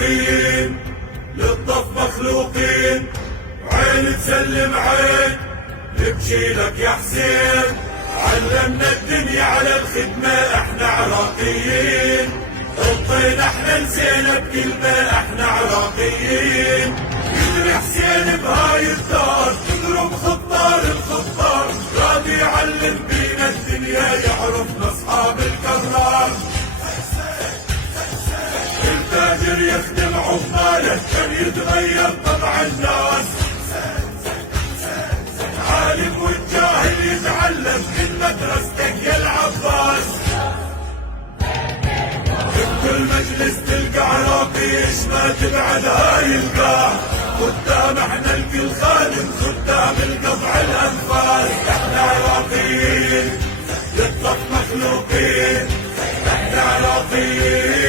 عراقيين للطف مخلوقين، عين تسلم عين نبكي لك يا حسين. علمنا الدنيا على الخدمة احنا عراقيين، رضينا احنا نسينا بكلمة احنا عراقيين. يدري حسين بهاي الدار تضرب خطار الخطار، راضي يعلم بينا الدنيا يعرفنا اصحاب الكرار. التاجر يخدم عماله كان يتغير طبع الناس، عالم والجاهل يتعلم من مدرستك يا العباس. بكل مجلس تلقى عراقي ما تبعد هاي القاع، قدام احنا الكل خادم قدام القطع الانفاس. احنا عراقيين للطف مخلوقين، احنا عراقيين.